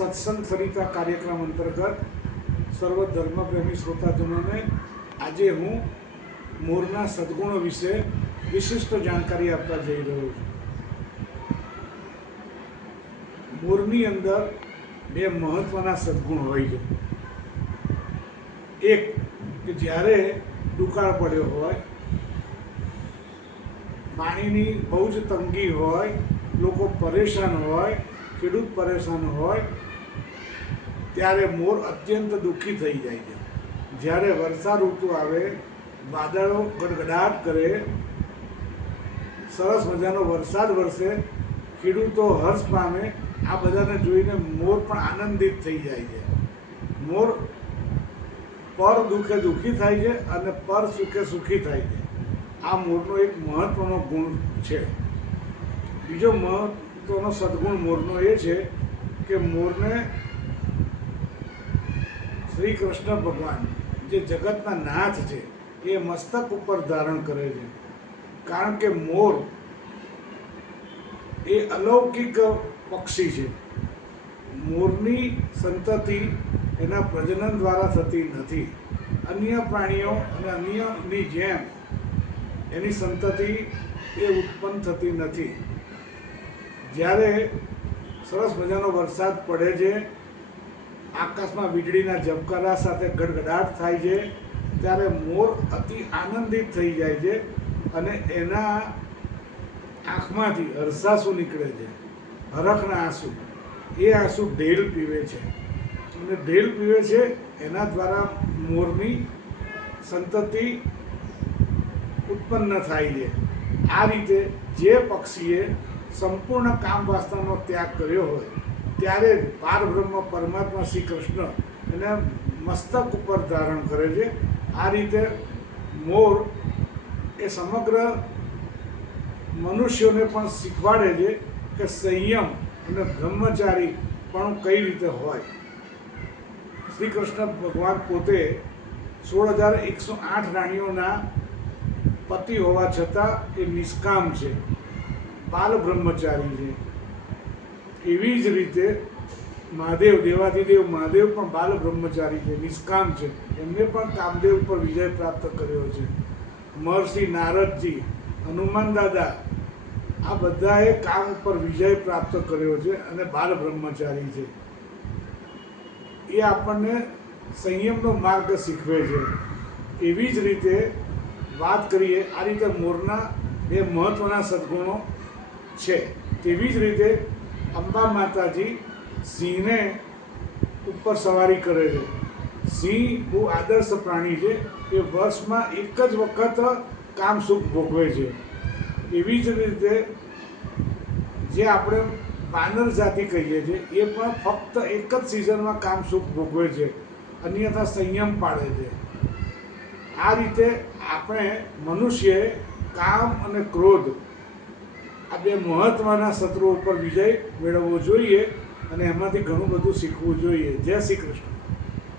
સત્સંગ સરિતા કાર્યક્રમ અંતર્ગત સર્વ ધર્મપ્રેમી શ્રોતાજનોને આજે હું મોરના સદ્ગુણો વિશે વિશિષ્ટ જાણકારી આપવા જઈ રહ્યો છું। મોરની અંદર બે મહત્વના સદ્ગુણ હોય છે। એક કે જ્યારે દુકાળ પડ્યો હોય, પાણીની બહુ જ તંગી હોય, લોકો પરેશાન હોય, ખેડૂત પરેશાન હોય, ત્યારે મોર અત્યંત દુઃખી થઈ જાય છે। જ્યારે વર્ષા ઋતુ આવે, વાદળો ગડગડાટ કરે, સરસ મજાનો વરસાદ વરસે, ખેડૂતો હર્ષ પામે, આ બધાને જોઈને મોર પણ આનંદિત થઈ જાય છે। મોર પર દુઃખે દુઃખી થાય છે અને પર સુખે સુખી થાય છે। આ મોરનો એક મહત્વનો ગુણ છે। બીજો મહત્વનો સદ્ગુણ મોરનો એ છે કે મોરને શ્રી કૃષ્ણ ભગવાન, જે જગતના નાથ છે, એ મસ્તક ઉપર ધારણ કરે છે। કારણ કે મોર એ અલૌકિક પક્ષી છે। મોરની સંતતિ એના પ્રજનન દ્વારા થતી નથી। અન્ય પ્રાણીઓ અને અન્યની જેમ એની સંતતિ એ ઉત્પન્ન થતી નથી। જ્યારે સરસ મજાનો વરસાદ પડે છે, આકાશમાં વીજળીના ઝબકારા સાથે ગડગડાટ થાય છે, ત્યારે મોર અતિ આનંદિત થઈ જાય છે અને એના આંખમાંથી હર્ષાસુ નીકળે છે, હરખના આંસુ। એ આંસુ ઢેલ પીવે છે અને ઢેલ પીવે છે, એના દ્વારા મોરની સંતતિ ઉત્પન્ન થાય છે। આ રીતે જે પક્ષીએ સંપૂર્ણ કામ વાસનાનો ત્યાગ કર્યો હોય, ત્યારે પારબ્રહ્મ પરમાત્મા શ્રી કૃષ્ણ એને મસ્તક ઉપર ધારણ કરે છે। આ રીતે મોર એ સમગ્ર મનુષ્યોને પણ શીખવાડે છે કે સંયમ અને બ્રહ્મચારી પણ કઈ રીતે હોય। શ્રી કૃષ્ણ ભગવાન પોતે 16,108 રાણીઓના પતિ હોવા છતાં એ નિષ્કામ છે, બાલ બ્રહ્મચારી છે। એવી જ રીતે મહાદેવ, દેવાધિદેવ મહાદેવ પણ બાલ બ્રહ્મચારી છે, નિષ્કામ છે। એમને પણ કામદેવ ઉપર વિજય પ્રાપ્ત કર્યો છે। મહર્ષિ નારદજી, હનુમાન દાદા, આ બધાએ કામ ઉપર વિજય પ્રાપ્ત કર્યો છે અને બાલ બ્રહ્મચારી છે। એ આપણને સંયમનો માર્ગ શીખવે છે। એવી જ રીતે વાત કરીએ, આ રીતે મોરના બે મહત્વના સદ્ગુણો છે। તેવી જ રીતે અંબા માતાજી સિંહને ઉપર સવારી કરે છે। સિંહ બહુ આદર્શ પ્રાણી છે, એ વર્ષમાં એક જ વખત કામ સુખ ભોગવે છે। એવી જ રીતે જે આપણે વાનર જાતિ કહીએ છીએ, એ પણ ફક્ત એક જ સિઝનમાં કામ સુખ ભોગવે છે, અન્યથા સંયમ પાળે છે। આ રીતે આપણે મનુષ્યએ કામ અને ક્રોધ, આ બે મહત્વના શત્રુઓ ઉપર વિજય મેળવવો જોઈએ અને એમાંથી ઘણું બધું શીખવું જોઈએ। જય શ્રી કૃષ્ણ।